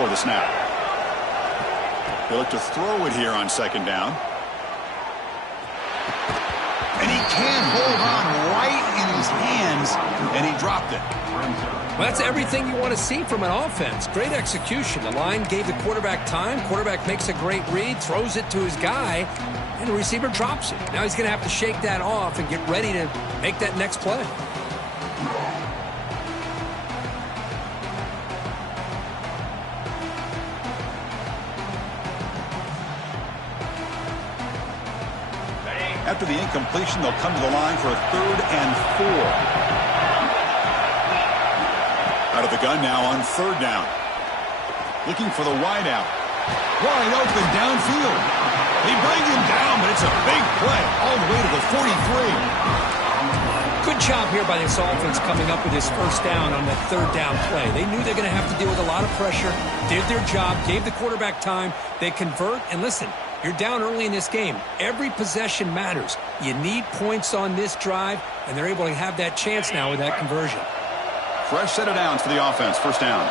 before the snap. They look to throw it here on second down. And he can't hold on right in his hands, and he dropped it. Well, that's everything you want to see from an offense. Great execution. The line gave the quarterback time. Quarterback makes a great read, throws it to his guy, and the receiver drops it. Now he's going to have to shake that off and get ready to make that next play. After the incompletion, they'll come to the line for a 3rd and 4. Out of the gun now on 3rd down. Looking for the wideout. Wide open downfield. They bring him down, but it's a big play all the way to the 43. Good job here by this offense coming up with his first down on that 3rd down play. They knew they're going to have to deal with a lot of pressure, did their job, gave the quarterback time. They convert, and listen, you're down early in this game. Every possession matters. You need points on this drive, and they're able to have that chance now with that conversion. Fresh set of downs for the offense. First down.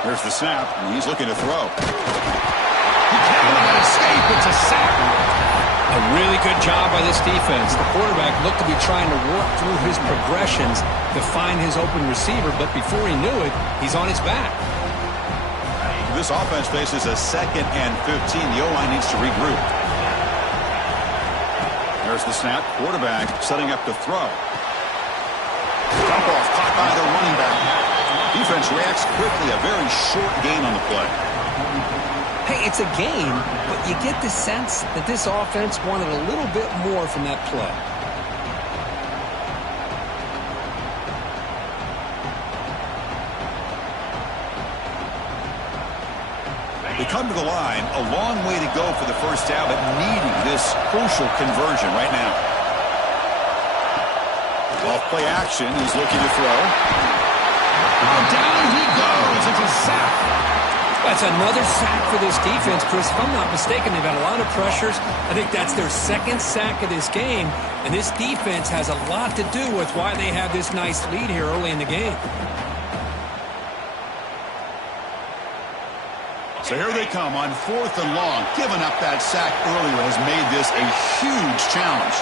There's the snap, and he's looking to throw. He cannot escape. It's a sack. A really good job by this defense. The quarterback looked to be trying to work through his progressions to find his open receiver, but before he knew it, he's on his back. This offense faces a 2nd and 15. The O-line needs to regroup. There's the snap. Quarterback setting up to throw. Dump off caught by the running back. Defense reacts quickly. A very short gain on the play. Hey, it's a game, but you get the sense that this offense wanted a little bit more from that play. They come to the line, a long way to go for the first down, but needing this crucial conversion right now. Off play action, he's looking to throw. Down he goes. It's a sack. That's another sack for this defense, Chris. If I'm not mistaken, they've had a lot of pressures. I think that's their 2nd sack of this game, and this defense has a lot to do with why they have this nice lead here early in the game. So here they come on 4th and long. Giving up that sack earlier has made this a huge challenge.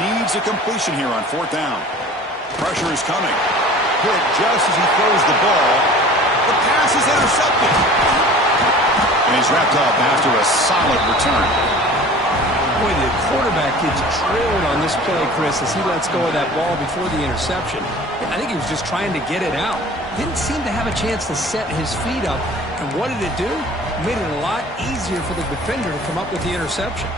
Needs a completion here on 4th down. Pressure is coming. Hit just as he throws the ball. The pass is intercepted. And he's wrapped up after a solid return. Boy, the quarterback gets drilled on this play, Chris, as he lets go of that ball before the interception. I think he was just trying to get it out. Didn't seem to have a chance to set his feet up. And what did it do? Made it a lot easier for the defender to come up with the interception.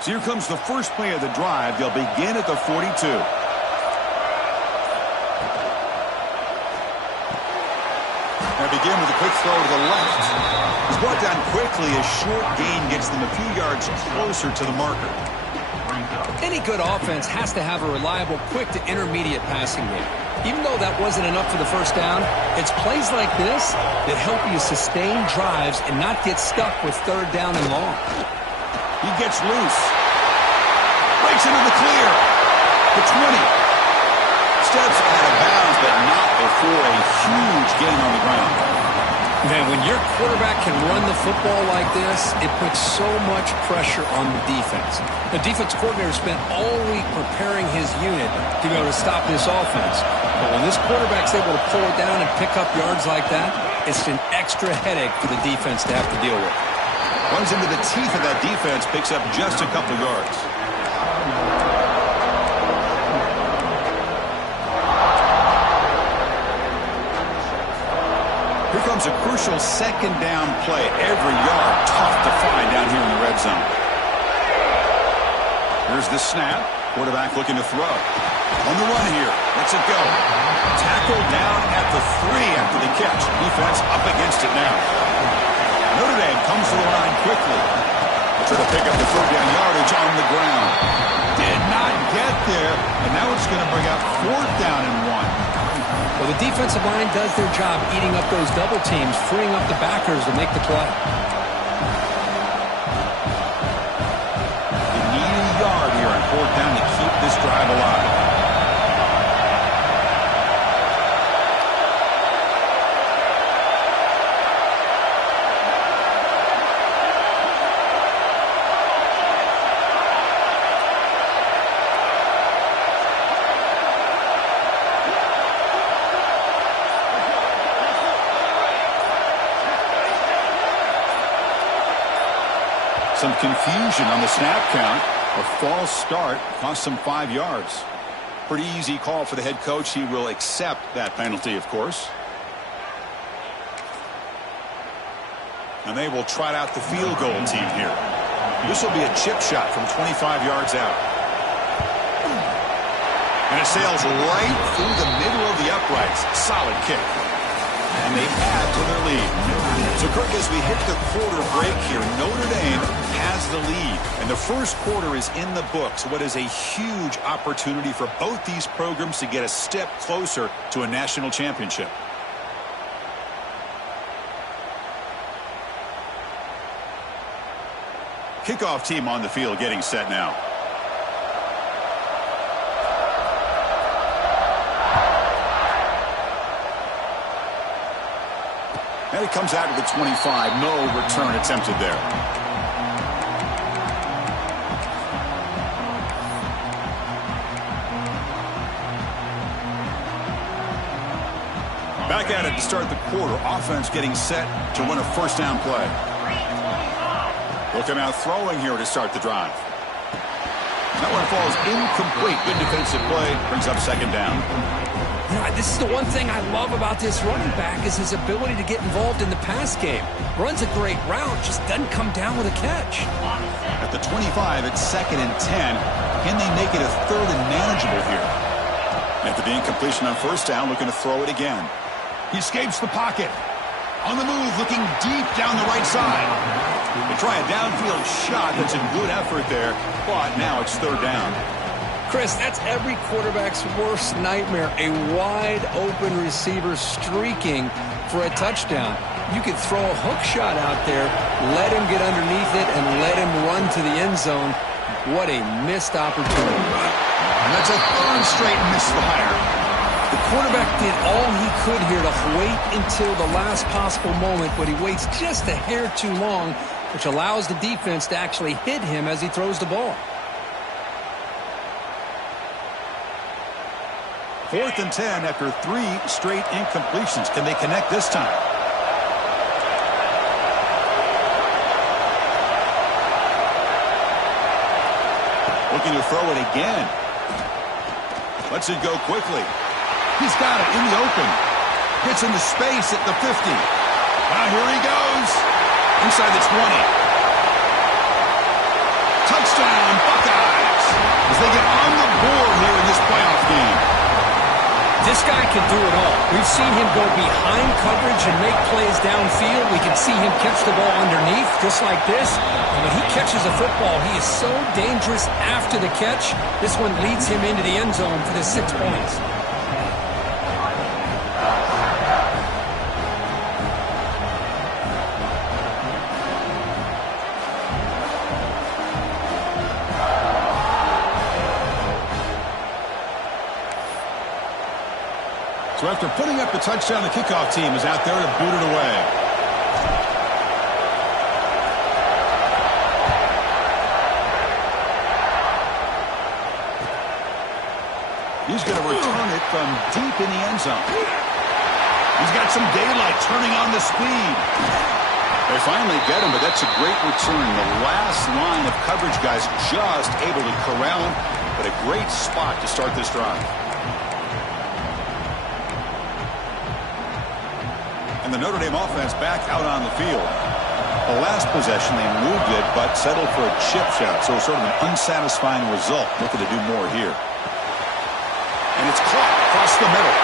So here comes the first play of the drive. They'll begin at the 42. They begin with a quick throw to the left. He's brought down quickly. A short gain gets them a few yards closer to the marker. Any good offense has to have a reliable, quick to intermediate passing game. Even though that wasn't enough for the first down, it's plays like this that help you sustain drives and not get stuck with 3rd down and long. He gets loose. Breaks into the clear. The 20. Steps out of bounds, but not before a huge gain on the ground. Man, when your quarterback can run the football like this, it puts so much pressure on the defense. The defense coordinator spent all week preparing his unit to be able to stop this offense. But when this quarterback's able to pull it down and pick up yards like that, it's an extra headache for the defense to have to deal with. Runs into the teeth of that defense, picks up just a couple yards. Here comes a crucial 2nd down play. Every yard tough to find down here in the red zone. Here's the snap. Quarterback looking to throw. On the run here. Lets it go. Tackled down at the 3 after the catch. Defense up against it now. Notre Dame comes to the line quickly. Try to pick up the 3rd down yardage on the ground. Did not get there. And now it's going to bring up 4th down and 1. Well, the defensive line does their job eating up those double teams, freeing up the backers to make the play. You need a yard here on 4th down to keep this drive alive. Some confusion on the snap count. A false start cost them 5 yards. Pretty easy call for the head coach. He will accept that penalty, of course. And they will trot out the field goal team here. This will be a chip shot from 25 yards out. And it sails right through the middle of the uprights. Solid kick. And they add to their lead. So, Kirk, as we hit the quarter break here, Notre Dame has the lead. And the first quarter is in the books. What is a huge opportunity for both these programs to get a step closer to a national championship. Kickoff team on the field getting set now. And it comes out to the 25. No return attempted there. Back at it to start the quarter. Offense getting set to win a first down play. They'll come out throwing here to start the drive. That one falls incomplete. Good defensive play. Brings up second down. You know, this is the one thing I love about this running back is his ability to get involved in the pass game. Runs a great route, just doesn't come down with a catch. At the 25, it's 2nd and 10. Can they make it a 3rd and manageable here? After the incompletion on first down, looking to throw it again. He escapes the pocket. On the move, looking deep down the right side. They try a downfield shot. That's a good effort there, but now it's 3rd down. Chris, that's every quarterback's worst nightmare. A wide-open receiver streaking for a touchdown. You could throw a hook shot out there, let him get underneath it, and let him run to the end zone. What a missed opportunity. And that's a 3rd straight misfire. The quarterback did all he could here to wait until the last possible moment, but he waits just a hair too long, which allows the defense to actually hit him as he throws the ball. 4th and 10 after 3 straight incompletions. Can they connect this time? Looking to throw it again. Lets it go quickly. He's got it in the open. Gets into space at the 50. Now here he goes. Inside the 20. Touchdown, Buckeyes. As they get on the board here in this playoff game. This guy can do it all. We've seen him go behind coverage and make plays downfield. We can see him catch the ball underneath, just like this. And when he catches a football, he is so dangerous after the catch. This one leads him into the end zone for the 6 points. So after putting up the touchdown, the kickoff team is out there to boot it away. He's going to return it from deep in the end zone. He's got some daylight turning on the speed. They finally get him, but that's a great return. The last line of coverage guys just able to corral him, but a great spot to start this drive. And the Notre Dame offense back out on the field. The last possession, they moved it, but settled for a chip shot. So sort of an unsatisfying result. Looking to do more here. And it's caught across the middle.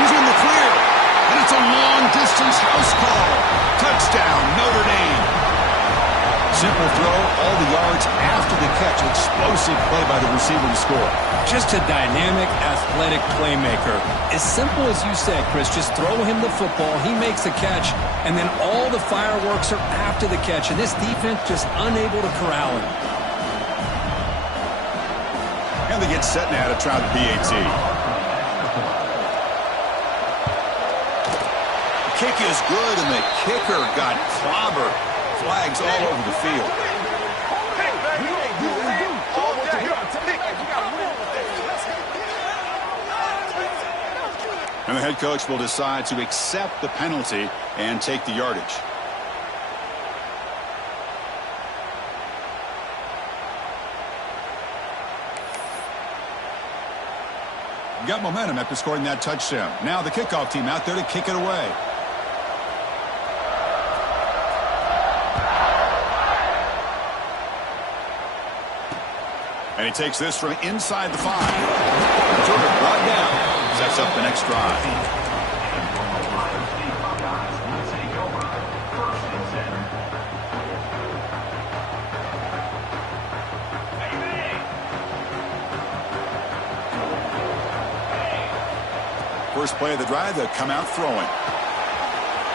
He's in the clear. And it's a long-distance house call. Touchdown, Notre Dame. Simple throw, all the yards after the catch. Explosive play by the receiver to score. Just a dynamic, athletic playmaker. As simple as you said, Chris, just throw him the football, he makes the catch, and then all the fireworks are after the catch. And this defense just unable to corral him. And they get set now to try the PAT. The kick is good, and the kicker got clobbered. Flags all over the field. And the head coach will decide to accept the penalty and take the yardage. Got momentum after scoring that touchdown. Now the kickoff team out there to kick it away. And he takes this from inside the 5. Turner brought down. Sets up the next drive. First play of the drive, they'll come out throwing.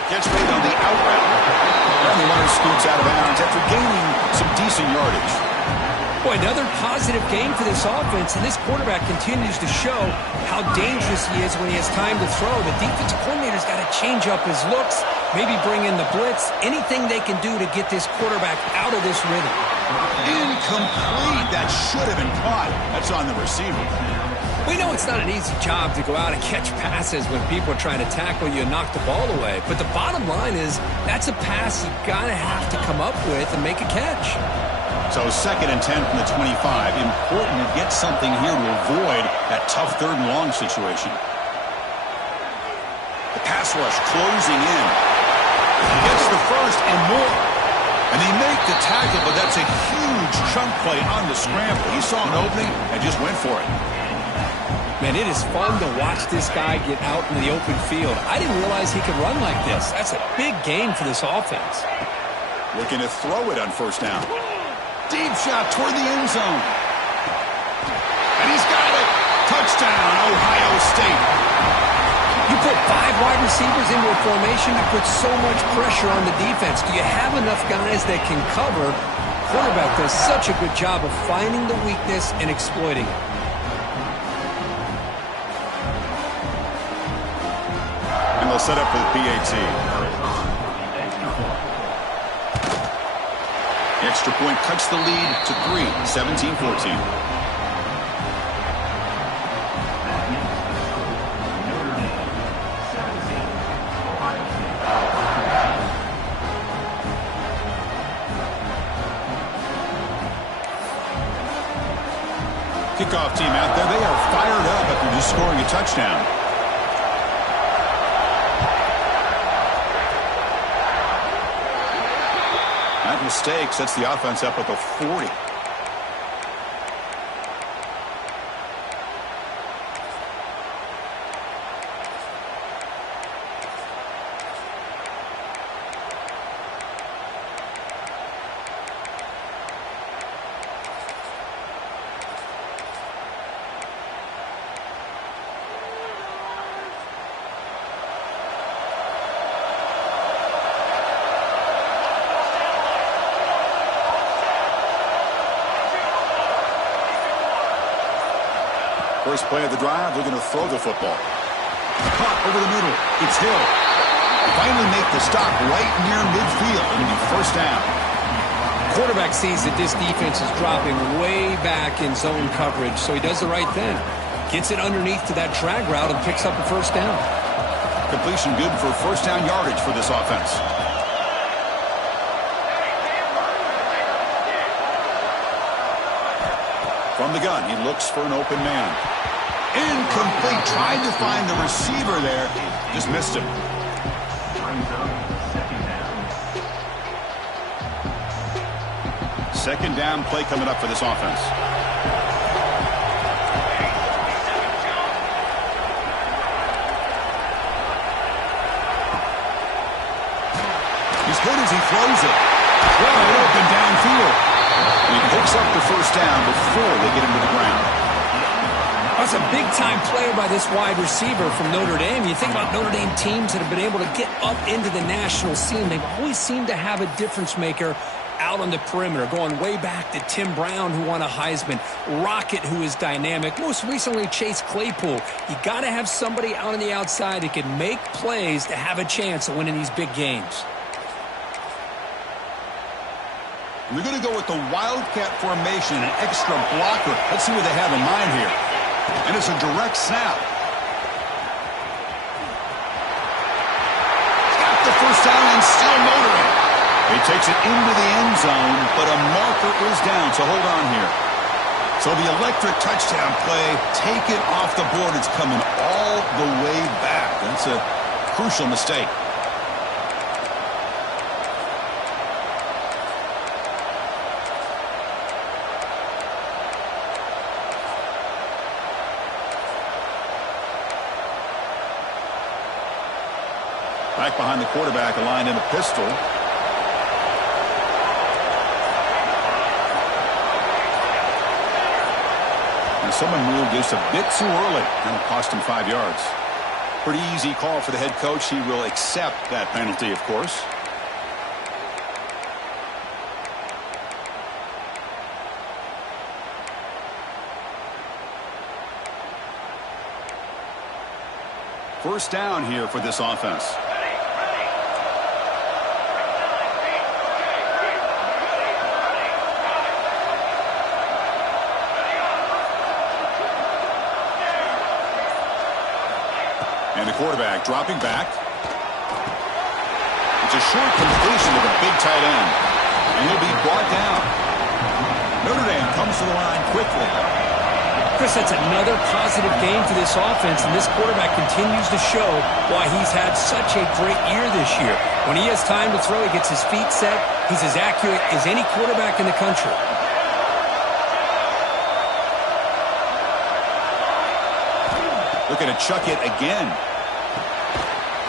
Gets made on the out route. And the runner scoots out of bounds after gaining some decent yardage. Boy, another positive game for this offense, and this quarterback continues to show how dangerous he is when he has time to throw. The defensive coordinator's got to change up his looks, maybe bring in the blitz, anything they can do to get this quarterback out of this rhythm. Incomplete. That should have been caught. That's on the receiver. We know it's not an easy job to go out and catch passes when people are trying to tackle you and knock the ball away. But the bottom line is that's a pass you got to have to come up with and make a catch. So 2nd and 10 from the 25. Important to get something here to avoid that tough 3rd and long situation. The pass rush closing in. He gets the first and more. And they make the tackle, but that's a huge chunk play on the scramble. He saw an opening and just went for it. Man, it is fun to watch this guy get out in the open field. I didn't realize he could run like this. That's a big game for this offense. Looking to throw it on 1st down. Deep shot toward the end zone. And he's got it. Touchdown, Ohio State. You put 5 wide receivers into a formation, you put so much pressure on the defense. Do you have enough guys that can cover? Quarterback does such a good job of finding the weakness and exploiting it. And they'll set up for the PAT. The extra point cuts the lead to 3, 17-14. Kickoff team out there. They are fired up after just scoring a touchdown. That mistake sets the offense up at the 40. First play of the drive, they're going to throw the football. Caught over the middle. It's Hill. Finally make the stop right near midfield. It'll be 1st down. Quarterback sees that this defense is dropping way back in zone coverage, so he does the right thing. Gets it underneath to that drag route and picks up a 1st down. Completion good for 1st down yardage for this offense. From the gun, he looks for an open man. Incomplete. Tried to find the receiver there. Just missed him. Second down play coming up for this offense. He's good as he throws it. Wide open downfield. And he picks up the first down before they get him to the ground. That's a big-time player by this wide receiver from Notre Dame. You think about Notre Dame teams that have been able to get up into the national scene. They've always seemed to have a difference maker out on the perimeter, going way back to Tim Brown, who won a Heisman, Rocket, who is dynamic, most recently Chase Claypool. You got to have somebody out on the outside that can make plays to have a chance of winning these big games. We're going to go with the Wildcat formation, an extra blocker. Let's see what they have in mind here. And it's a direct snap. Got the first down and still motoring. He takes it into the end zone, but a marker is down, so hold on here. So the electric touchdown play, take it off the board. It's coming all the way back. That's a crucial mistake. Back behind the quarterback, aligned in a pistol. And someone moved just a bit too early, and it cost him 5 yards. Pretty easy call for the head coach. He will accept that penalty, of course. First down here for this offense. And the quarterback dropping back. It's a short completion to the big tight end. And he'll be brought down. Notre Dame comes to the line quickly. Chris, that's another positive game for this offense, and this quarterback continues to show why he's had such a great year this year. When he has time to throw, he gets his feet set. He's as accurate as any quarterback in the country. Looking to chuck it again.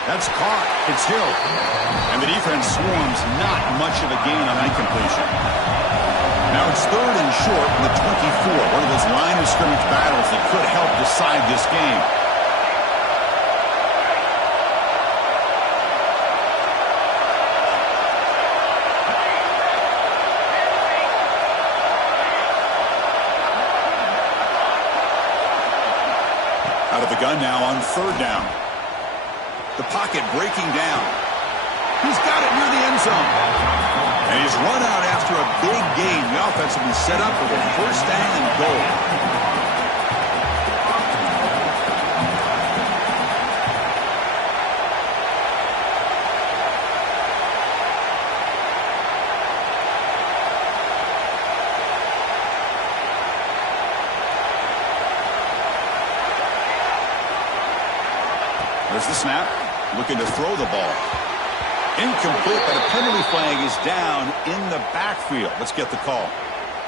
That's caught. It's Hill. And the defense swarms. Not much of a gain on that completion. Now it's third and short from the 24. One of those line of scrimmage battles that could help decide this game. Out of the gun now on third down. The pocket breaking down. He's got it near the end zone. And he's run out after a big gain. The offense will be set up for a first down and goal. There's the snap. Looking to throw the ball. Incomplete, but a penalty flag is down in the backfield. Let's get the call.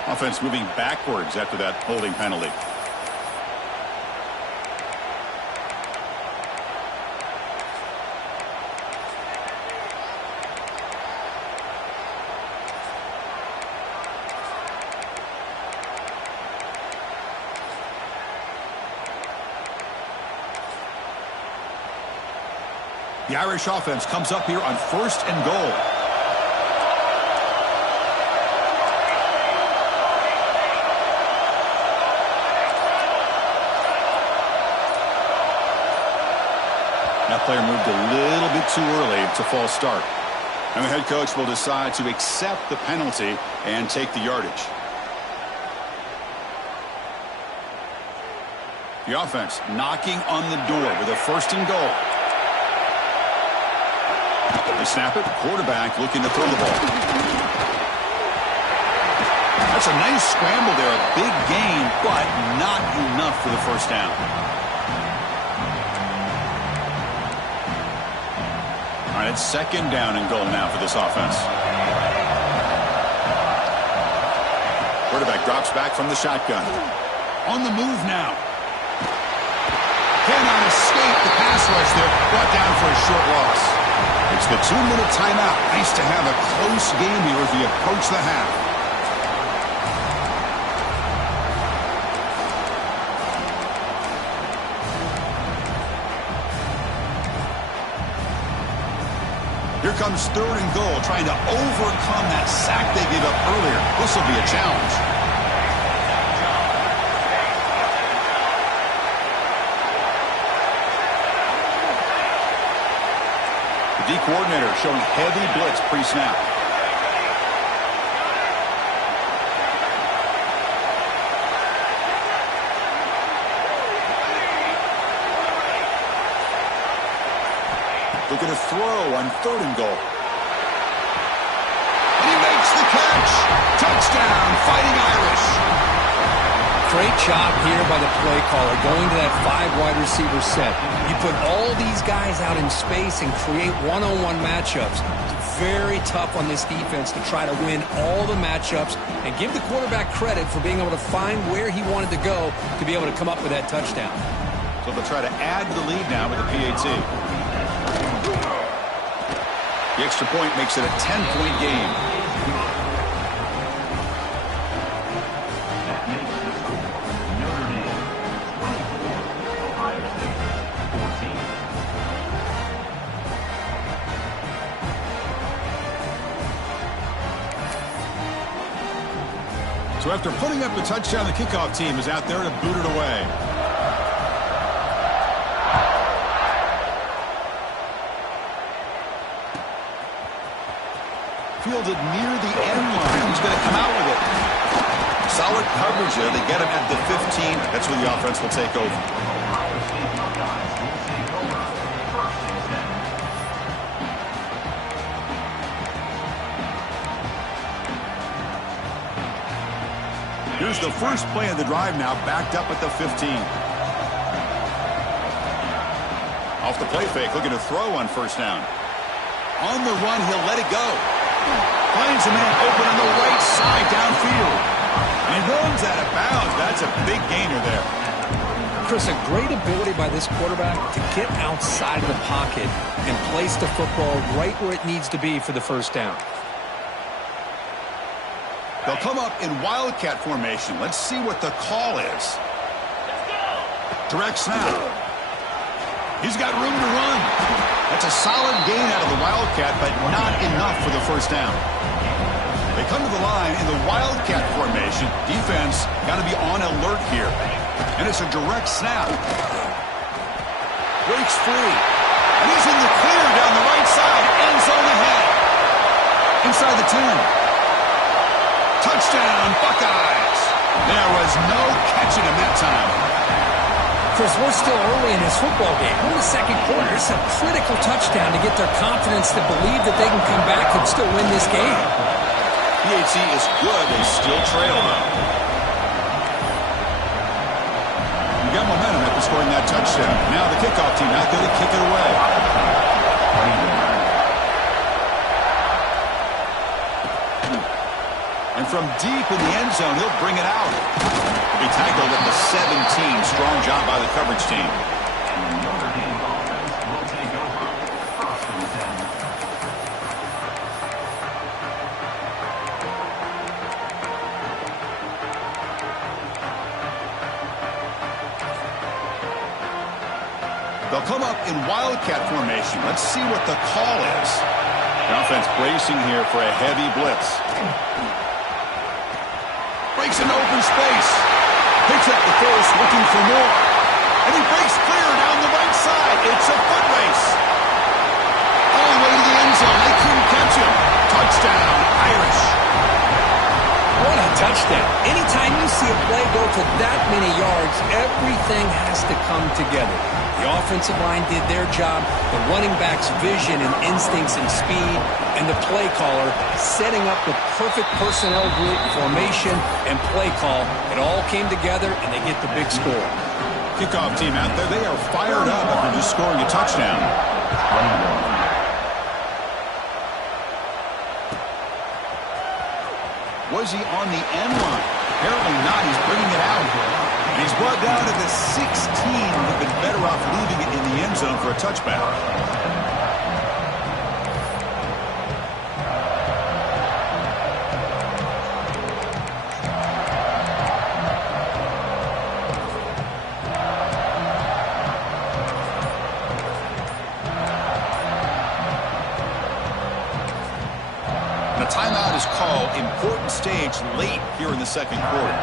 Offense moving backwards after that holding penalty. The Irish offense comes up here on first and goal. That player moved a little bit too early. It's a false start. And the head coach will decide to accept the penalty and take the yardage. The offense knocking on the door with a first and goal. They snap it. Quarterback looking to throw the ball. That's a nice scramble there. A big gain, but not enough for the first down. All right, it's second down and goal now for this offense. Quarterback drops back from the shotgun. On the move now. Cannot escape the pass rush there. Brought down for a short loss. It's the 2-minute timeout. Nice to have a close game here as we approach the half. Here comes 3rd and goal, trying to overcome that sack they gave up earlier. This will be a challenge. The D-coordinator showing heavy blitz pre-snap. Looking to throw on 3rd and goal. And he makes the catch. Touchdown, Fighting Irish. Great job here by the play caller, going to that 5-wide receiver set. You put all these guys out in space and create one-on-one matchups. It's very tough on this defense to try to win all the matchups and give the quarterback credit for being able to find where he wanted to go to be able to come up with that touchdown. So they'll try to add to the lead now with the PAT. The extra point makes it a 10-point game. So after putting up a touchdown, the kickoff team is out there to boot it away. Fielded near the end line. He's going to come out with it. Solid coverage there. They get him at the 15. That's where the offense will take over. Here's the first play of the drive now, backed up at the 15. Off the play fake, looking to throw on 1st down. On the run, he'll let it go. Finds a man open on the right side downfield. And he runs out of bounds. That's a big gainer there. Chris, a great ability by this quarterback to get outside of the pocket and place the football right where it needs to be for the 1st down. They'll come up in wildcat formation. Let's see what the call is. Direct snap. He's got room to run. That's a solid gain out of the wildcat, but not enough for the 1st down. They come to the line in the wildcat formation. Defense got to be on alert here. And it's a direct snap. Breaks free. And he's in the clear down the right side. End zone ahead. Inside the 10. Touchdown, Buckeyes. There was no catching him that time. Chris, we're still early in this football game. We're in the 2nd quarter. It's a critical touchdown to get their confidence to believe that they can come back and still win this game. PAT is good. They still trail, though. You got momentum after scoring that touchdown. Now the kickoff team out there to kick it away. And from deep in the end zone, he'll bring it out. He'll be tackled at the 17. Strong job by the coverage team. They'll come up in wildcat formation. Let's see what the call is. The offense bracing here for a heavy blitz. Breaks into open space. Picks up the first, looking for more. And he breaks clear down the right side. It's a foot race. All the way to the end zone. They couldn't catch him. Touchdown, Irish. What a touchdown. Anytime you see a play go for that many yards, everything has to come together. The offensive line did their job, the running back's vision and instincts and speed, and the play caller setting up the perfect personnel group, formation, and play call. It all came together, and they get the big score. Kickoff team out there, they are fired up after just scoring a touchdown. Was he on the end line? Apparently not. He's bringing it out. And he's brought down to the 16. Would have been better off leaving it in the end zone for a touchback. And a timeout is called. Important stage late here in the second quarter.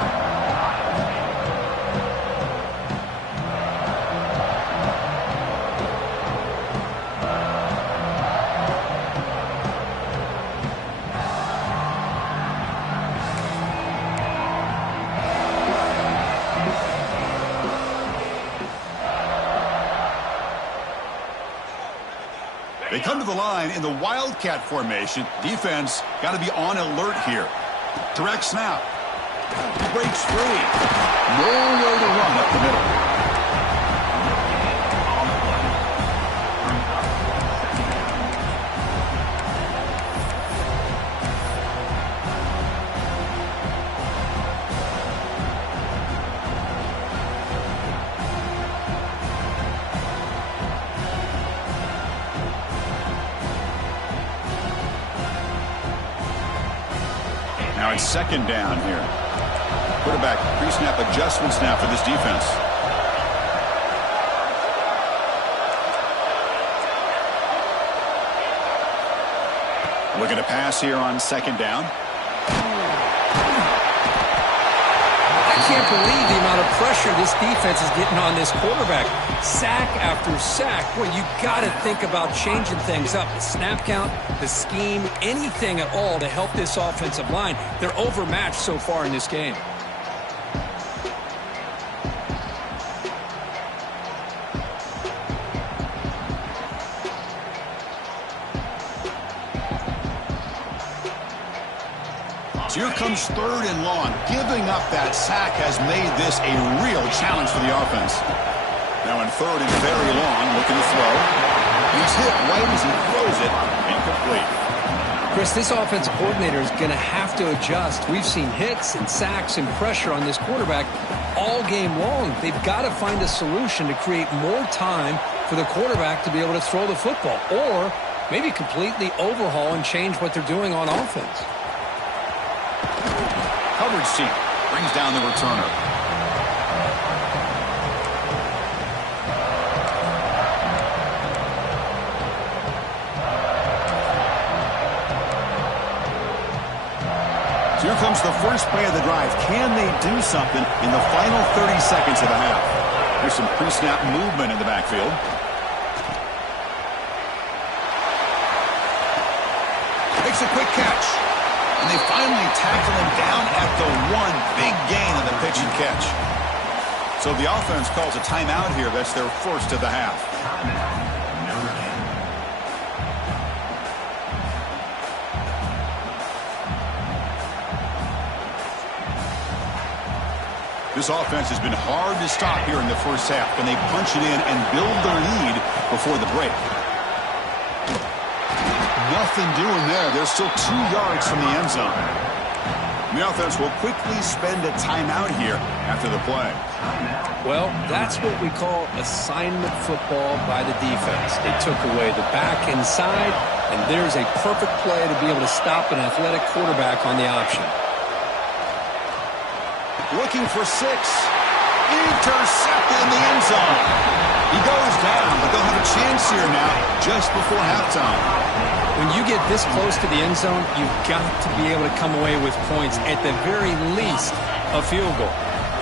They come to the line in the Wildcat formation. Defense got to be on alert here. Direct snap. He breaks free. Nowhere to run up the middle. Now it's second down here. Quarterback pre-snap adjustments now for this defense. Looking to pass here on second down. I can't believe the amount of pressure this defense is getting on this quarterback. Sack after sack. Boy, you got to think about changing things up. The snap count, the scheme, anything at all to help this offensive line. They're overmatched so far in this game. So here comes third and long. Giving up that sack has made this a real challenge for the offense. Now in third and very long, looking to throw. He's hit right as he throws it. Incomplete. Chris, this offensive coordinator is going to have to adjust. We've seen hits and sacks and pressure on this quarterback all game long. They've got to find a solution to create more time for the quarterback to be able to throw the football, or maybe completely overhaul and change what they're doing on offense. Coverage team brings down the returner. So here comes the first play of the drive. Can they do something in the final 30 seconds of the half? There's some pre-snap movement in the backfield. Makes a quick catch. And they finally tackle him down at the one. Big gain on the pitch and catch. So the offense calls a timeout here. That's their first of the half. This offense has been hard to stop here in the first half. Can they punch it in and build their lead before the break? Nothing doing there. They're still 2 yards from the end zone. The offense will quickly spend a timeout here after the play. Well, that's what we call assignment football by the defense. They took away the back inside, and there's a perfect play to be able to stop an athletic quarterback on the option. Looking for 6. Intercepted in the end zone. He goes down, but they'll have a chance here now just before halftime. When you get this close to the end zone, you've got to be able to come away with points, at the very least, a field goal.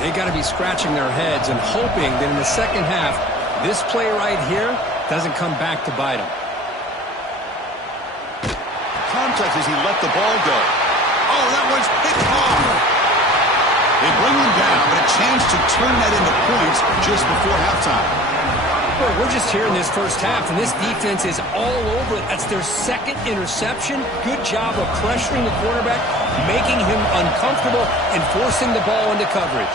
They got to be scratching their heads and hoping that in the second half, this play right here doesn't come back to bite them. Contact as he let the ball go. Oh, that one's picked off. They bring him down, but a chance to turn that into points just before halftime. Boy, we're just here in this first half, and this defense is all over it. That's their second interception. Good job of pressuring the quarterback, making him uncomfortable, and forcing the ball into coverage.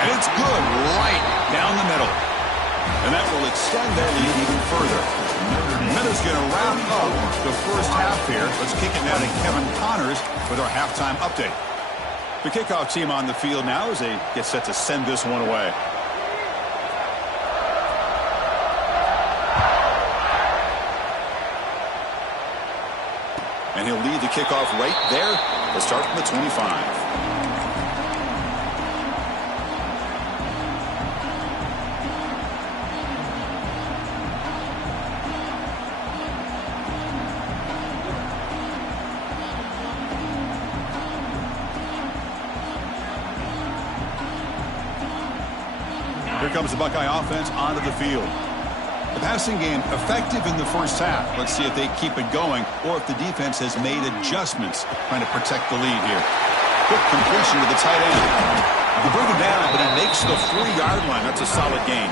And it's good right down the middle. And that will extend their lead even further. Meadows going to wrap up the first half here. Let's kick it now to Kevin Connors with our halftime update. The kickoff team on the field now as they get set to send this one away. And he'll lead the kickoff right there to start from the 25. Here comes the Buckeye offense onto the field. The passing game effective in the first half. Let's see if they keep it going or if the defense has made adjustments trying to protect the lead here. Quick completion to the tight end. You bring him down, but he makes the 4-yard line. That's a solid gain.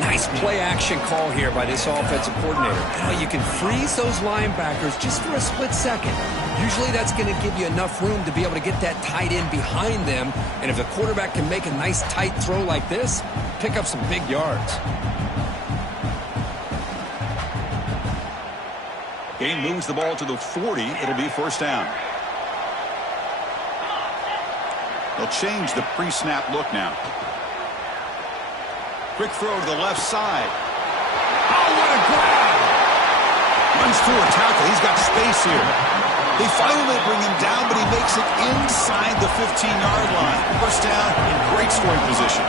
Nice play-action call here by this offensive coordinator. Now you can freeze those linebackers just for a split second. Usually that's going to give you enough room to be able to get that tight end behind them. And if the quarterback can make a nice tight throw like this, pick up some big yards. Gain moves the ball to the 40. It'll be first down. They'll change the pre-snap look now. Quick throw to the left side. Oh, what a grab! Runs through a tackle. He's got space here. They finally bring him down, but he makes it inside the 15-yard line. First down in great scoring position.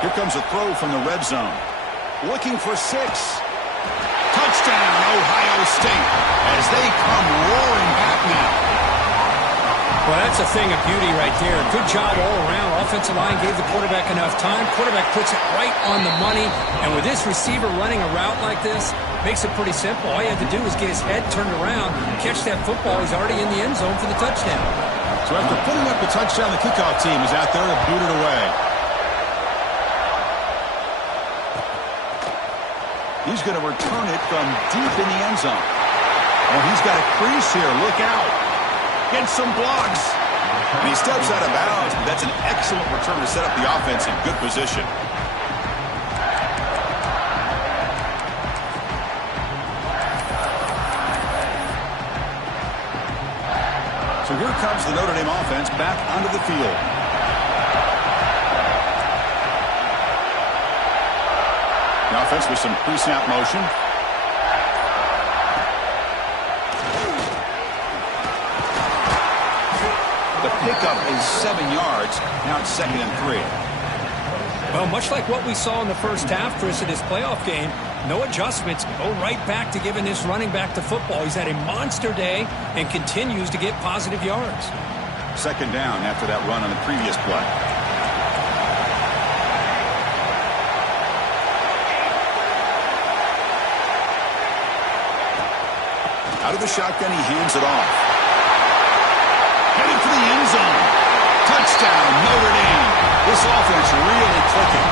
Here comes a throw from the red zone. Looking for 6. Touchdown, Ohio State, as they come roaring back now. Well, that's a thing of beauty right there. Good job all around. Offensive line gave the quarterback enough time. Quarterback puts it right on the money. And with this receiver running a route like this, makes it pretty simple. All you have to do is get his head turned around, catch that football. He's already in the end zone for the touchdown. So after putting up the touchdown, the kickoff team is out there to boot it away. He's going to return it from deep in the end zone. Oh, he's got a crease here. Look out. Gets some blocks. And he steps out of bounds. That's an excellent return to set up the offense in good position. So here comes the Notre Dame offense back onto the field. The offense with some pre-snap motion. The pickup is 7 yards. Now it's 2nd and 3. Well, much like what we saw in the first half, Chris, in this playoff game, no adjustments. Go right back to giving this running back the football. He's had a monster day and continues to get positive yards. 2nd down after that run on the previous play. Out of the shotgun, he hands it off. Heading for the end zone. Touchdown, Notre Dame. This offense really clicking.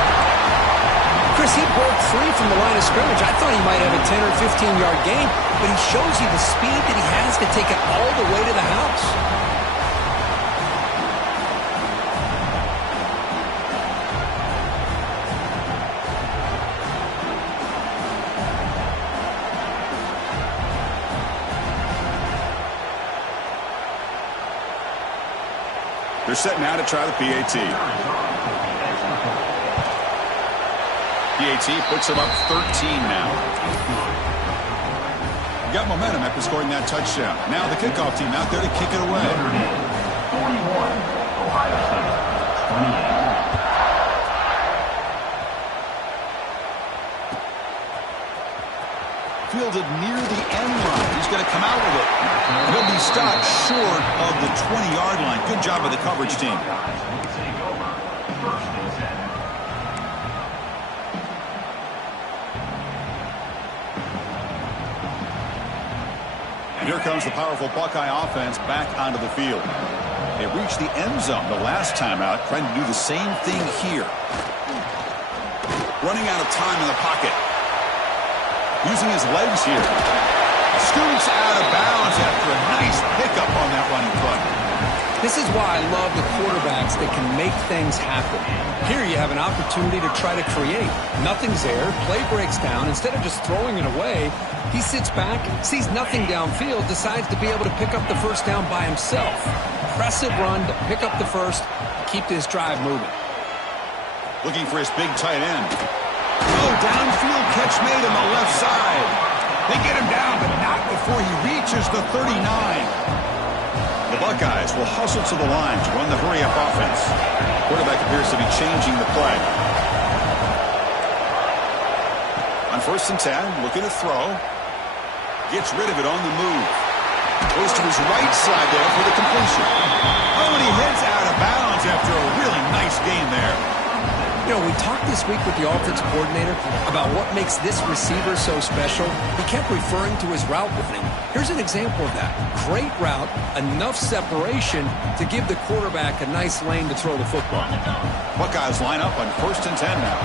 Chris, he broke free from the line of scrimmage. I thought he might have a 10 or 15-yard gain, but he shows you the speed that he has to take it all the way to the house. They're set now to try the PAT. PAT puts them up 13 now. Got momentum after scoring that touchdown. Now the kickoff team out there to kick it away. 41, Ohio State, 28. Fielded near the end line. He's going to come out with it. He'll be stopped short of the 20-yard line. Good job by the coverage team. And here comes the powerful Buckeye offense back onto the field. They reached the end zone the last time out, trying to do the same thing here. Running out of time in the pocket. Using his legs here. Scoots out of bounds after a nice pickup on that running play. This is why I love the quarterbacks that can make things happen. Here you have an opportunity to try to create. Nothing's there. Play breaks down. Instead of just throwing it away, he sits back, sees nothing downfield, decides to be able to pick up the first down by himself. Impressive run to pick up the first, keep this drive moving. Looking for his big tight end. Oh, downfield catch made on the left side. They get him down, but not before he reaches the 39. The Buckeyes will hustle to the line to run the hurry-up offense. Quarterback appears to be changing the play. On 1st and 10, looking to throw. Gets rid of it on the move. Goes to his right side there for the completion. Oh, and he heads out of bounds after a really nice gain there. You know, we talked this week with the offensive coordinator about what makes this receiver so special. He kept referring to his route running. Here's an example of that. Great route, enough separation to give the quarterback a nice lane to throw the football. Buckeyes line up on 1st and 10 now.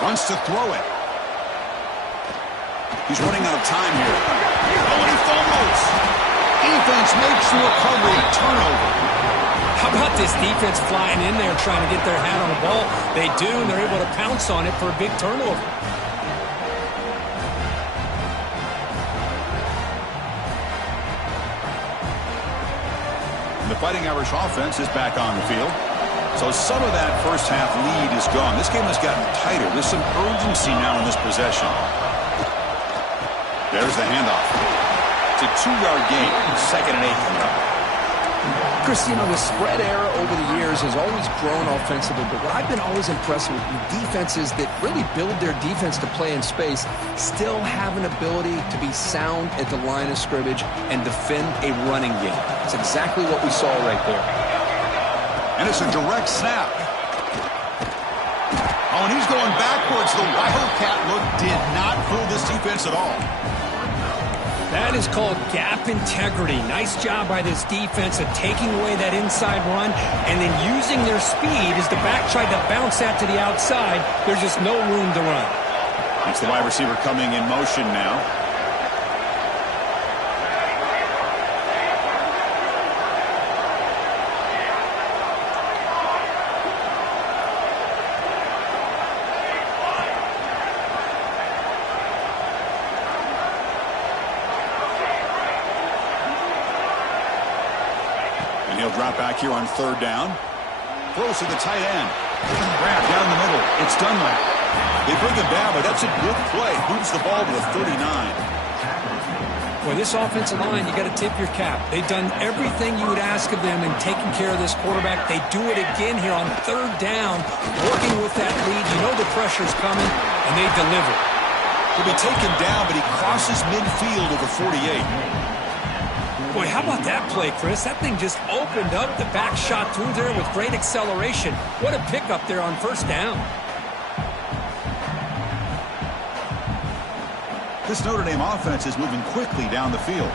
Wants to throw it. He's running out of time here. Oh, and he fumbles. Defense makes the recovery. Turnover. How about this defense flying in there trying to get their hat on the ball? They do, and they're able to pounce on it for a big turnover. The Fighting Irish offense is back on the field. So some of that first half lead is gone. This game has gotten tighter. There's some urgency now in this possession. There's the handoff. It's a 2-yard gain. 2nd and 8 coming up. Chris, you know, the spread era over the years has always grown offensively, but what I've been always impressed with defenses that really build their defense to play in space still have an ability to be sound at the line of scrimmage and defend a running game. It's exactly what we saw right there. And it's a direct snap. Oh, and he's going backwards. The Wildcat look did not fool this defense at all. That is called gap integrity. Nice job by this defense of taking away that inside run and then using their speed as the back tried to bounce that to the outside. There's just no room to run. It's the wide receiver coming in motion now. He'll drop back here on 3rd down. Throws to the tight end. Grab down the middle. It's Dunlap. They bring him down, but that's a good play. Moves the ball to the 39. Boy, this offensive line, you got to tip your cap. They've done everything you would ask of them in taking care of this quarterback. They do it again here on 3rd down, working with that lead. You know the pressure's coming, and they deliver. He'll be taken down, but he crosses midfield of the 48. Boy, how about that play, Chris? That thing just opened up. The back shot through there with great acceleration. What a pickup there on 1st down. This Notre Dame offense is moving quickly down the field.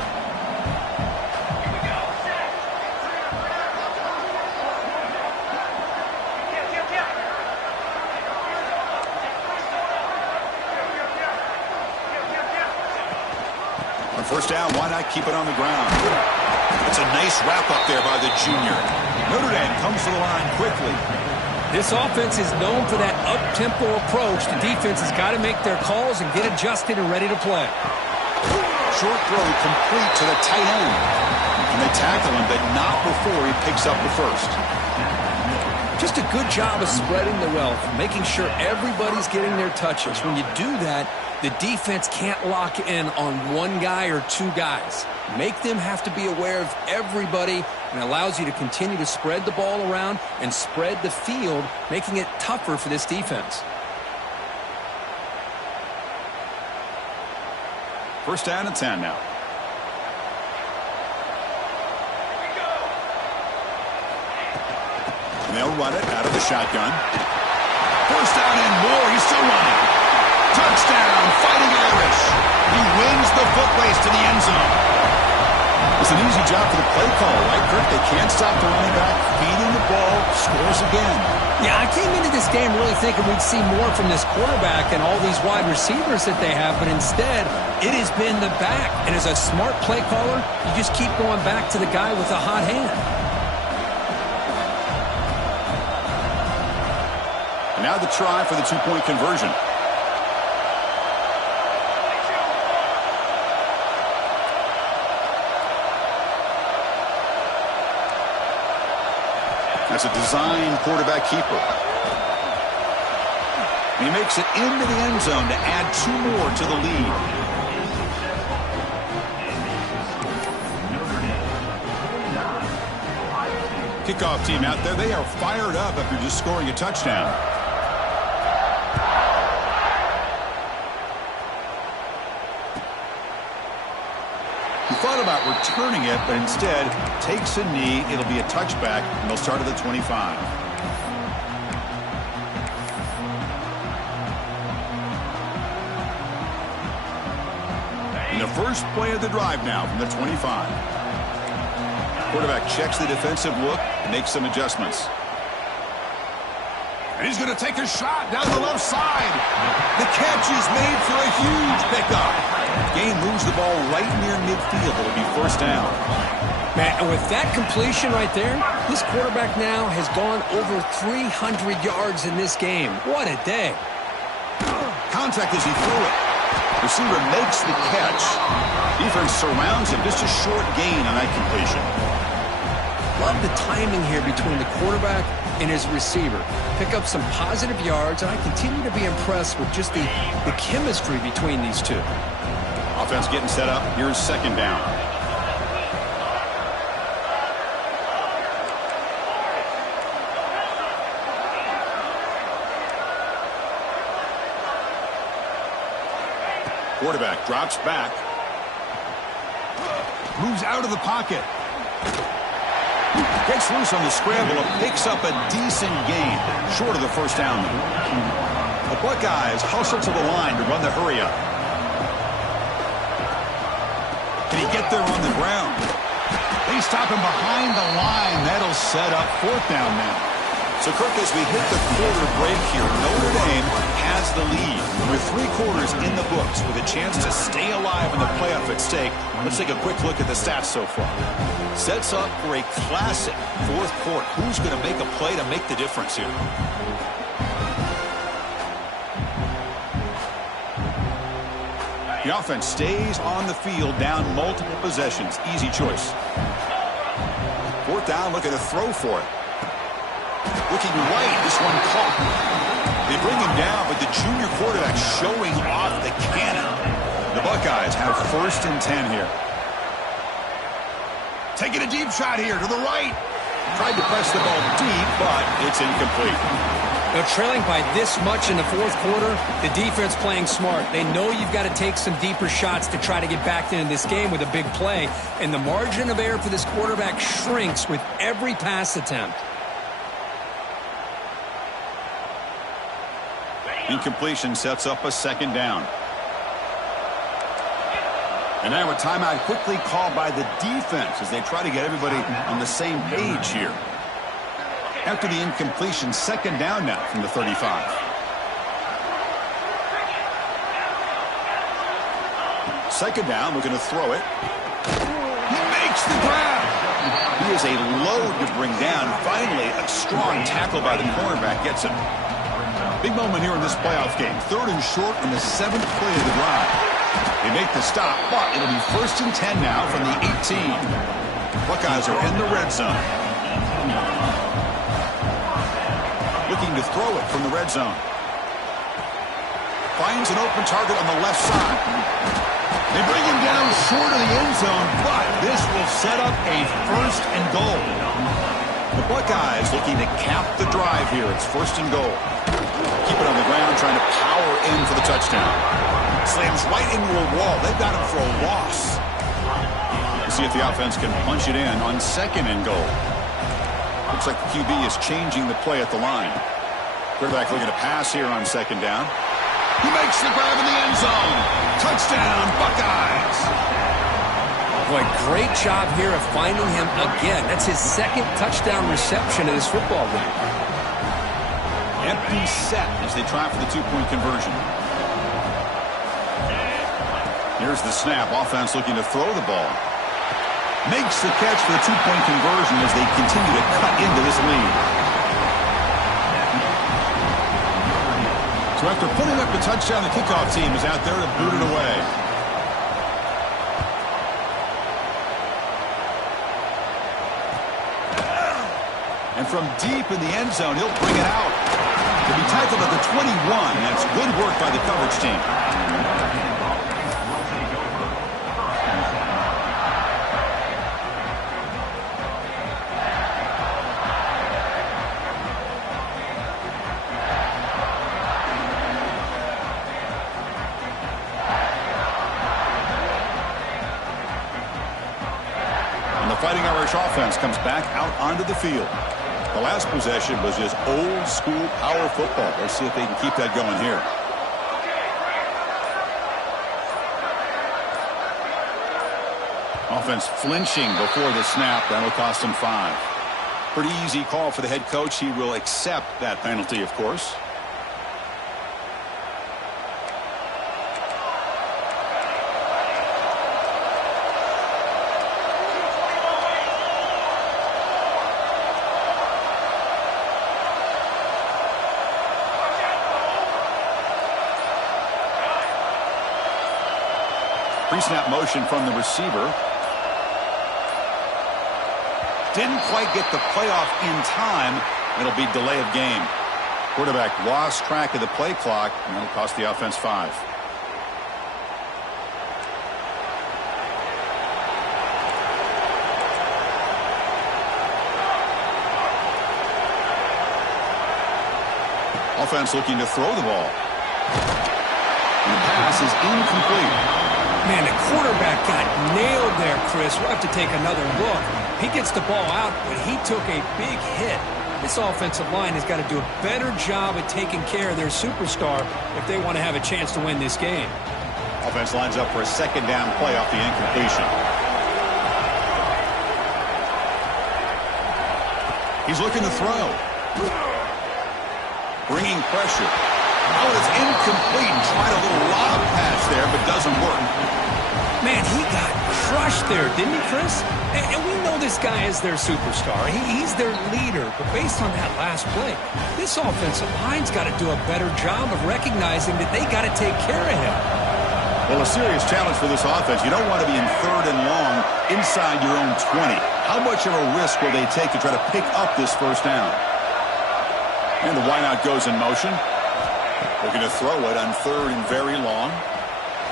On 1st down, why not keep it on the ground? It's a nice wrap up there by the junior. Notre Dame comes to the line quickly. This offense is known for that up-tempo approach. The defense has got to make their calls and get adjusted and ready to play. Short throw complete to the tight end. And they tackle him, but not before he picks up the first. Just a good job of spreading the wealth, making sure everybody's getting their touches. When you do that, the defense can't lock in on one guy or two guys. Make them have to be aware of everybody, and allows you to continue to spread the ball around and spread the field, making it tougher for this defense. 1st down and 10 now. And they'll run it out of the shotgun. 1st down and more. He's still running. Touchdown, Fighting Irish. He wins the foot race to the end zone. It's an easy job for the play call, right, Kirk? They can't stop the running back, feeding the ball, scores again. Yeah, I came into this game really thinking we'd see more from this quarterback and all these wide receivers that they have, but instead, it has been the back. And as a smart play caller, you just keep going back to the guy with a hot hand. And now the try for the two-point conversion. That's a design quarterback keeper. And he makes it into the end zone to add 2 more to the lead. Kickoff team out there, they are fired up after just scoring a touchdown. He thought about returning it, but instead takes a knee. It'll be a touchback, and they'll start at the 25. In the first play of the drive now from the 25. Quarterback checks the defensive look, makes some adjustments. And he's going to take a shot down the left side. The catch is made for a huge pickup. Gain moves the ball right near midfield. It'll be first down. Man, and with that completion right there, this quarterback now has gone over 300 yards in this game. What a day. Contact as he threw it. Receiver makes the catch. Defense surrounds him. Just a short gain on that completion. Love the timing here between the quarterback and his receiver. Pick up some positive yards, and I continue to be impressed with just the chemistry between these two. Offense getting set up. Here's second down. Quarterback drops back. Moves out of the pocket. Gets loose on the scramble and picks up a decent gain. Short of the first down. The Buckeyes hustle to the line to run the hurry up. Can he get there on the ground? They stop him behind the line. That'll set up fourth down now. So, Kirk, as we hit the quarter break here, Notre Dame has the lead. With 3 quarters in the books with a chance to stay alive in the playoff at stake, let's take a quick look at the stats so far. Sets up for a classic fourth quarter. Who's going to make a play to make the difference here? The offense stays on the field, down multiple possessions. Easy choice. Fourth down, looking to throw for it. Looking right, this one caught. They bring him down, but the junior quarterback showing off the cannon. The Buckeyes have first and 10 here. Taking a deep shot here to the right. Tried to press the ball deep, but it's incomplete. They're trailing by this much in the fourth quarter. The defense playing smart. They know you've got to take some deeper shots to try to get back into this game with a big play. And the margin of error for this quarterback shrinks with every pass attempt. Incompletion sets up a second down. And now a timeout quickly called by the defense as they try to get everybody on the same page here. After the incompletion, second down now from the 35. Second down, we're going to throw it. He makes the grab. He is a load to bring down. Finally, a strong tackle by the cornerback gets him. Big moment here in this playoff game. Third and short on the 7th play of the drive. They make the stop, but it'll be first and 10 now from the 18. Buckeyes are in the red zone. Looking to throw it from the red zone. Finds an open target on the left side. They bring him down short of the end zone, but this will set up a first and goal. The Buckeyes looking to cap the drive here. It's first and goal. Keep it on the ground, trying to power in for the touchdown. Slams right into a wall. They've got him for a loss. We'll see if the offense can punch it in on second and goal. Looks like the QB is changing the play at the line. Quarterback looking to pass here on second down. He makes the grab in the end zone. Touchdown, Buckeyes. Boy, great job here of finding him again. That's his second touchdown reception in this football game. Empty set as they try for the 2-point conversion. Here's the snap. Offense looking to throw the ball. Makes the catch for the 2-point conversion as they continue to cut into this lead. So after putting up the touchdown, the kickoff team is out there to boot it away. And from deep in the end zone, he'll bring it out. To be tackled at the 21. That's good work by the coverage team. Fighting Irish offense comes back out onto the field. The last possession was just old school power football. Let's see if they can keep that going here. Offense flinching before the snap. That'll cost them 5. Pretty easy call for the head coach. He will accept that penalty, of course. Pre-snap motion from the receiver. Didn't quite get the playoff in time. It'll be delay of game. Quarterback lost track of the play clock, and that'll cost the offense 5. Offense looking to throw the ball. And the pass is incomplete. Man, the quarterback got nailed there, Chris. We'll have to take another look. He gets the ball out, but he took a big hit. This offensive line has got to do a better job of taking care of their superstar if they want to have a chance to win this game. Offense lines up for a second down play off the incompletion. He's looking to throw. Bringing pressure. Oh, it's incomplete. Tried a little lob pass there, but doesn't work. Man, he got crushed there, didn't he, Chris? And we know this guy is their superstar. He's their leader. But based on that last play, this offensive line's got to do a better job of recognizing that they got to take care of him. Well, a serious challenge for this offense. You don't want to be in 3rd and long inside your own 20. How much of a risk will they take to try to pick up this first down? And the wideout goes in motion. Looking to throw it on 3rd and very long.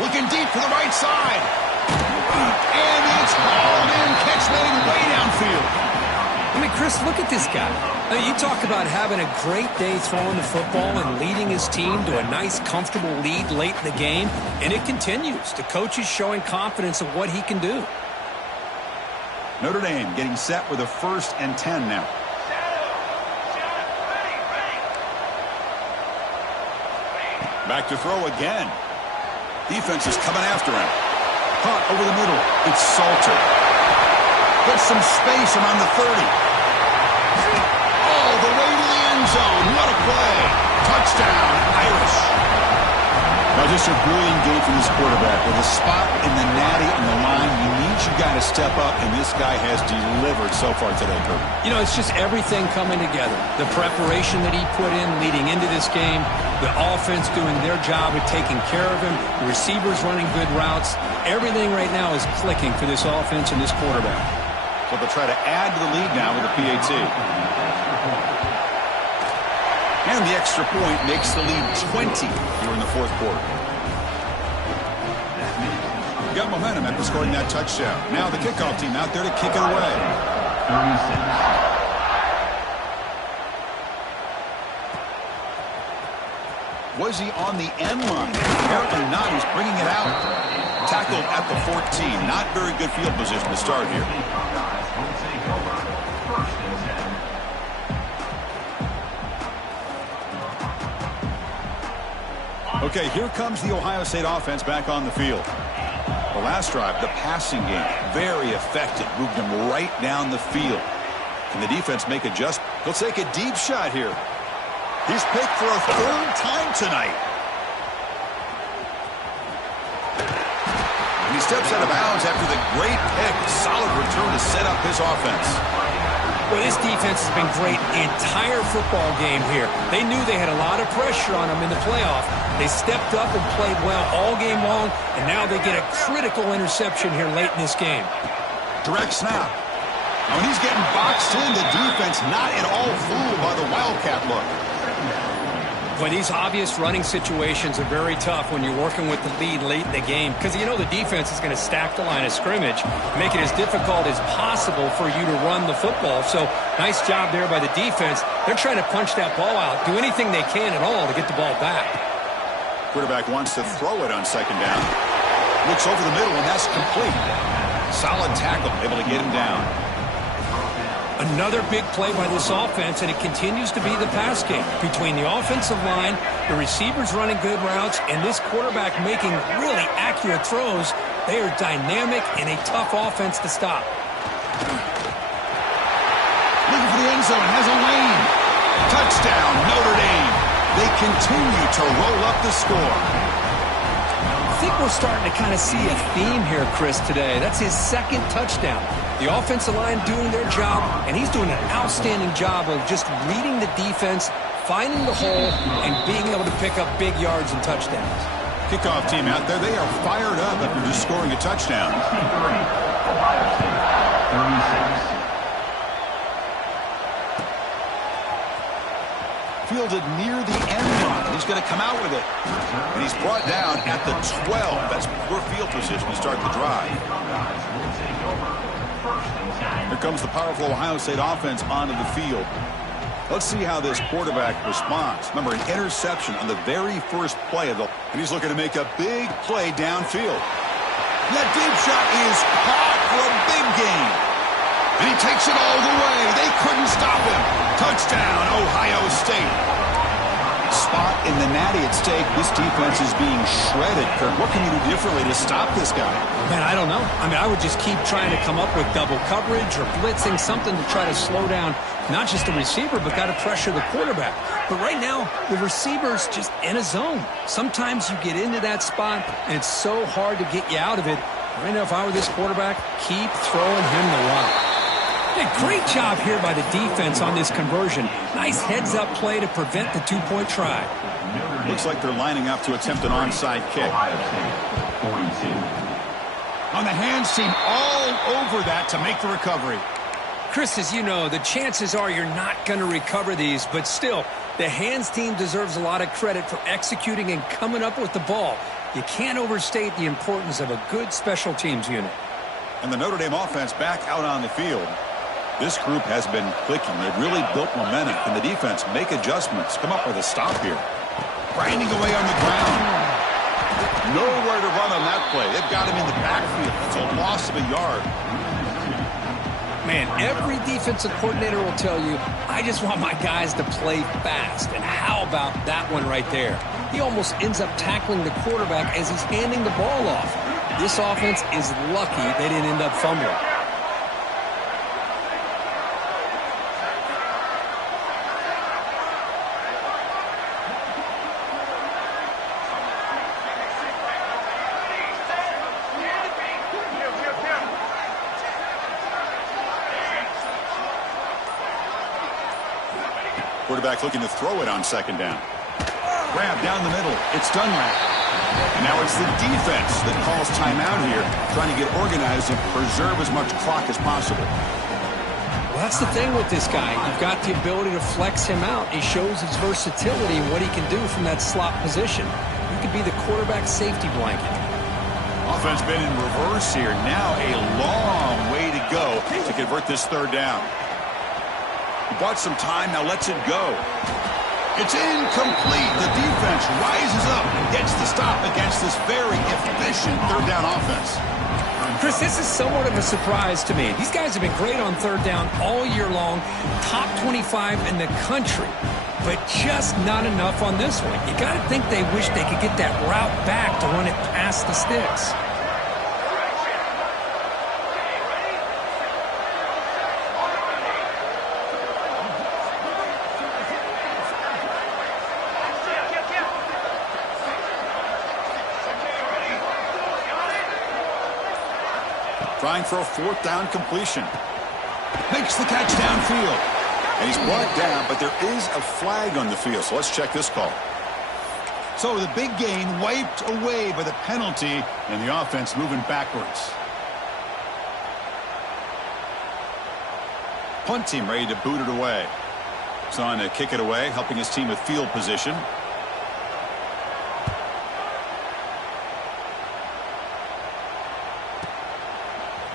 Looking deep to the right side. And it's hauled in. Catch made way downfield. I mean, Chris, look at this guy. I mean, you talk about having a great day throwing the football and leading his team to a nice, comfortable lead late in the game, and it continues. The coach is showing confidence of what he can do. Notre Dame getting set with a 1st and 10 now. Back to throw again. Defense is coming after him. Caught over the middle. It's Salter. Gets some space around the 30. All the way to the end zone. What a play. Touchdown, Irish. Now just a brilliant game from this quarterback. With a spot in the natty on the line, you need your guy to step up, and this guy has delivered so far today, Kurt. You know, it's just everything coming together. The preparation that he put in leading into this game, the offense doing their job of taking care of him, the receivers running good routes. Everything right now is clicking for this offense and this quarterback. So they'll try to add to the lead now with the PAT. And the extra point makes the lead 20 here in the 4th quarter. Got momentum after scoring that touchdown. Now the kickoff team out there to kick it away. 36. Was he on the end line? Apparently not. He's bringing it out. Tackled at the 14. Not very good field position to start here. Okay, here comes the Ohio State offense back on the field. The last drive, the passing game, very effective. Moved him right down the field. Can the defense make a adjustment? He'll take a deep shot here. He's picked for a 3rd time tonight. And he steps out of bounds after the great pick. Solid return to set up his offense. Well, this defense has been great the entire football game here. They knew they had a lot of pressure on them in the playoff. They stepped up and played well all game long, and now they get a critical interception here late in this game. Direct snap. When he's getting boxed in, the defense not at all fooled by the Wildcat look. Boy, these obvious running situations are very tough when you're working with the lead late in the game because you know the defense is going to stack the line of scrimmage, make it as difficult as possible for you to run the football. So nice job there by the defense. They're trying to punch that ball out, do anything they can at all to get the ball back. Quarterback wants to throw it on 2nd down. Looks over the middle, and that's complete. Solid tackle, able to get him down. Another big play by this offense, and it continues to be the pass game. Between the offensive line, the receivers running good routes, and this quarterback making really accurate throws, they are dynamic and a tough offense to stop. Looking for the end zone, has a lane. Touchdown, Notre Dame. They continue to roll up the score. I think we're starting to kind of see a theme here, Chris, today. That's his second touchdown. The offensive line doing their job, and he's doing an outstanding job of just reading the defense, finding the hole, and being able to pick up big yards and touchdowns. Kickoff team out there, they are fired up after just scoring a touchdown. Ohio State, 36. Fielded near the end line. He's going to come out with it. And he's brought down at the 12. That's poor field position to start the drive. Here comes the powerful Ohio State offense onto the field. Let's see how this quarterback responds. Remember, an interception on the very first play of the... And he's looking to make a big play downfield. That deep shot is caught for a big gain. And he takes it all the way. They couldn't stop him. Touchdown, Ohio State. Spot in the natty at stake. This defense is being shredded. Kirk, what can you do differently to stop this guy? Man, I don't know. I mean, I would just keep trying to come up with double coverage or blitzing, something to try to slow down not just the receiver, but got to pressure the quarterback. But right now, the receiver's just in a zone. Sometimes you get into that spot, and it's so hard to get you out of it. Right now, if I were this quarterback, keep throwing him the rock. A great job here by the defense on this conversion. Nice heads-up play to prevent the two-point try. Looks like they're lining up to attempt an onside kick. Ohio State, 42. On the hands team all over that to make the recovery. Chris, as you know, the chances are you're not going to recover these, but still, the hands team deserves a lot of credit for executing and coming up with the ball. You can't overstate the importance of a good special teams unit. And the Notre Dame offense back out on the field. This group has been clicking. They've really built momentum. And the defense make adjustments. Come up with a stop here. Grinding away on the ground. Nowhere to run on that play. They've got him in the backfield. It's a loss of a yard. Man, every defensive coordinator will tell you, I just want my guys to play fast. And how about that one right there? He almost ends up tackling the quarterback as he's handing the ball off. This offense is lucky they didn't end up fumbling. Quarterback looking to throw it on second down. Grab down the middle. It's Dunlap. And now it's the defense that calls timeout here, trying to get organized and preserve as much clock as possible. Well, that's the thing with this guy. You've got the ability to flex him out. He shows his versatility and what he can do from that slot position. He could be the quarterback safety blanket. Offense been in reverse here. Now a long way to go to convert this third down. He bought some time, now lets it go. It's incomplete. The defense rises up and gets the stop against this very efficient third down offense. Chris, this is somewhat of a surprise to me. These guys have been great on third down all year long, top 25 in the country, but just not enough on this one. You got to think they wish they could get that route back to run it past the sticks. Trying for a fourth down completion. Makes the catch downfield. And he's brought down, but there is a flag on the field. So let's check this call. So the big gain wiped away by the penalty, and the offense moving backwards. Punt team ready to boot it away. He's on to kick it away, helping his team with field position.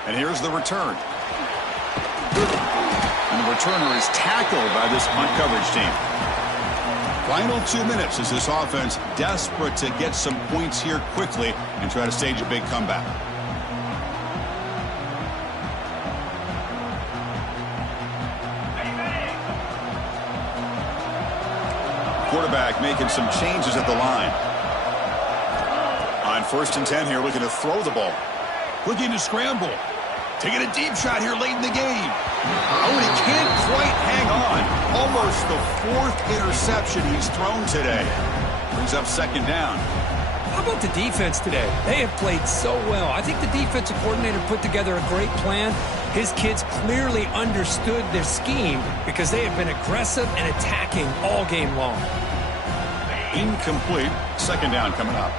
And here's the return. And the returner is tackled by this punt coverage team. Final 2 minutes as this offense desperate to get some points here quickly and try to stage a big comeback. Quarterback making some changes at the line. On 1st and 10 here, looking to throw the ball. Looking to scramble. Taking a deep shot here late in the game. Oh, and he can't quite hang on. Almost the 4th interception he's thrown today. Brings up 2nd down. How about the defense today? They have played so well. I think the defensive coordinator put together a great plan. His kids clearly understood their scheme because they have been aggressive and attacking all game long. Incomplete. 2nd down coming up.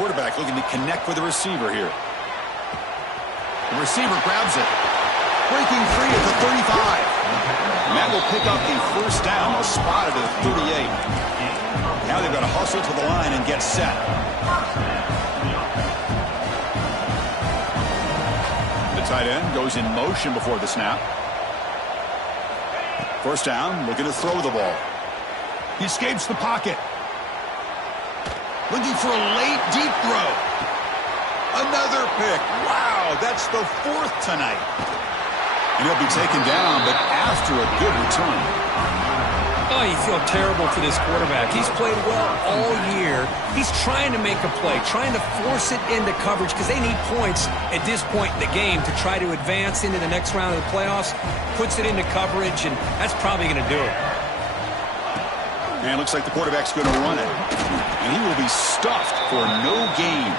Quarterback looking to connect with the receiver here. The receiver grabs it. Breaking free at the 35. And that will pick up the 1st down. They'll spot it at the 38. Now they've got to hustle to the line and get set. The tight end goes in motion before the snap. 1st down, looking to throw the ball. He escapes the pocket. Looking for a late, deep throw. Another pick. Wow, that's the 4th tonight. And he'll be taken down, but after a good return. Oh, you feel terrible for this quarterback. He's played well all year. He's trying to make a play, trying to force it into coverage because they need points at this point in the game to try to advance into the next round of the playoffs. Puts it into coverage, and that's probably going to do it. And it looks like the quarterback's going to run it. And he will be stuffed for no gain.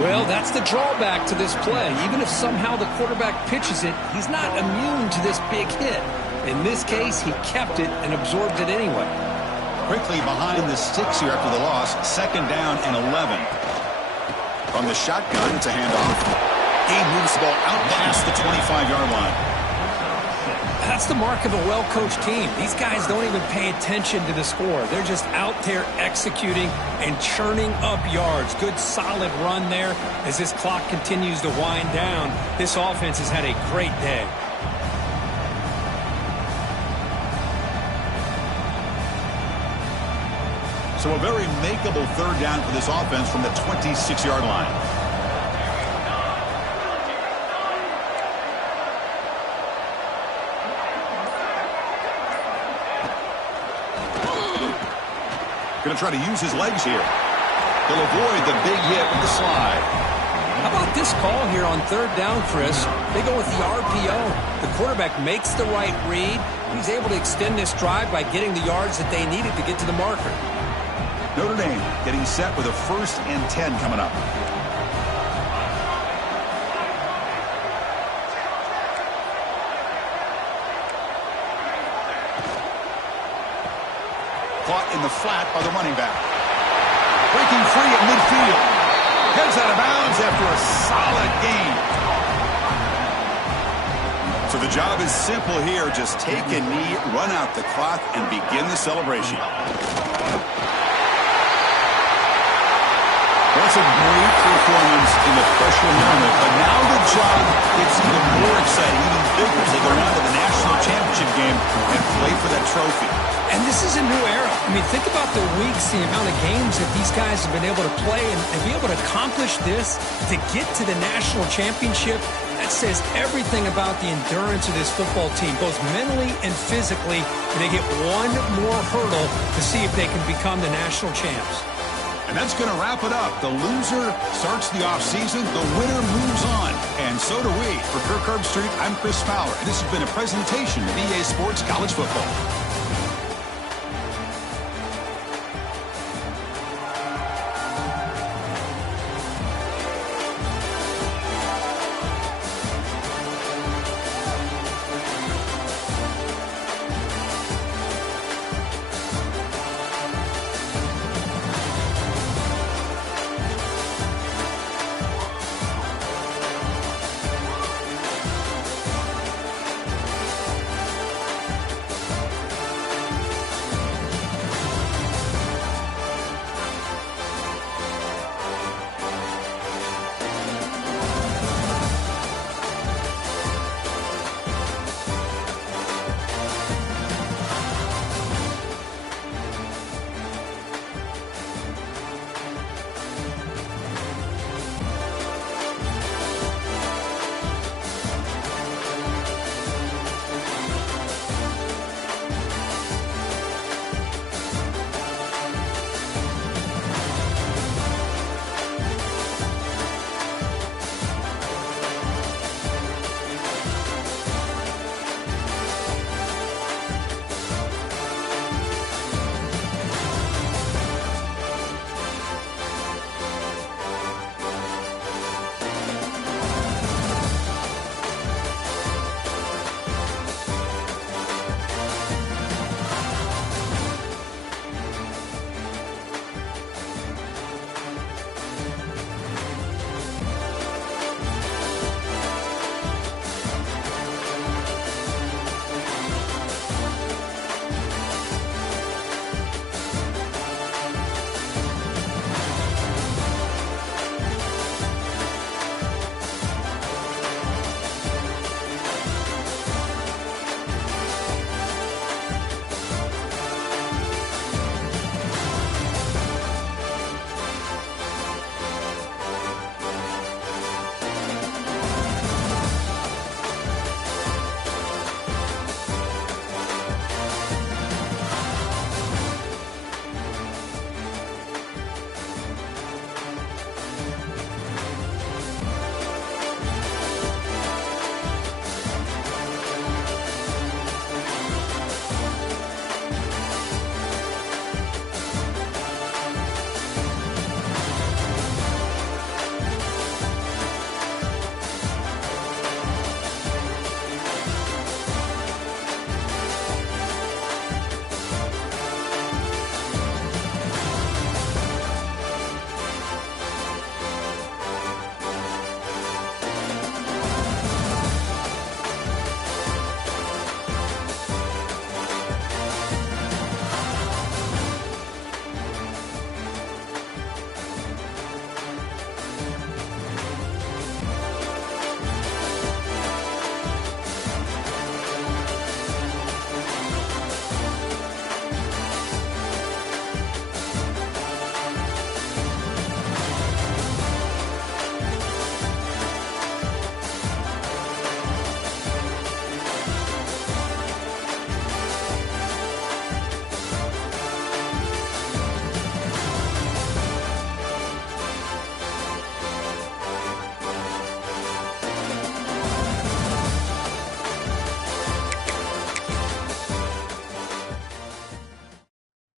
Well, that's the drawback to this play. Even if somehow the quarterback pitches it, he's not immune to this big hit. In this case, he kept it and absorbed it anyway. Quickly behind the sticks here after the loss. 2nd down and 11. From the shotgun, it's a handoff. Gabe moves the ball out past the 25-yard line. That's the mark of a well-coached team. These guys don't even pay attention to the score. They're just out there executing and churning up yards. Good, solid run there as this clock continues to wind down. This offense has had a great day. So a very makeable 3rd down for this offense from the 26-yard line. Going to try to use his legs here. He'll avoid the big hit with the slide. How about this call here on 3rd down, Chris? They go with the RPO. The quarterback makes the right read. He's able to extend this drive by getting the yards that they needed to get to the marker. Notre Dame getting set with a 1st and 10 coming up. Caught in the flat by the running back. Breaking free at midfield. Heads out of bounds after a solid gain. So the job is simple here. Just take a knee, run out the clock, and begin the celebration. That's a great performance in the pressure moment, but now the job gets even more exciting, even bigger as they go on to the national championship game and play for that trophy. And this is a new era. I mean, think about the weeks, the amount of games that these guys have been able to play and be able to accomplish this, to get to the national championship. That says everything about the endurance of this football team, both mentally and physically. And they get one more hurdle to see if they can become the national champs. And that's going to wrap it up. The loser starts the offseason. The winner moves on. And so do we. For Kirk Herbstreit, I'm Chris Fowler. And this has been a presentation of EA Sports College Football.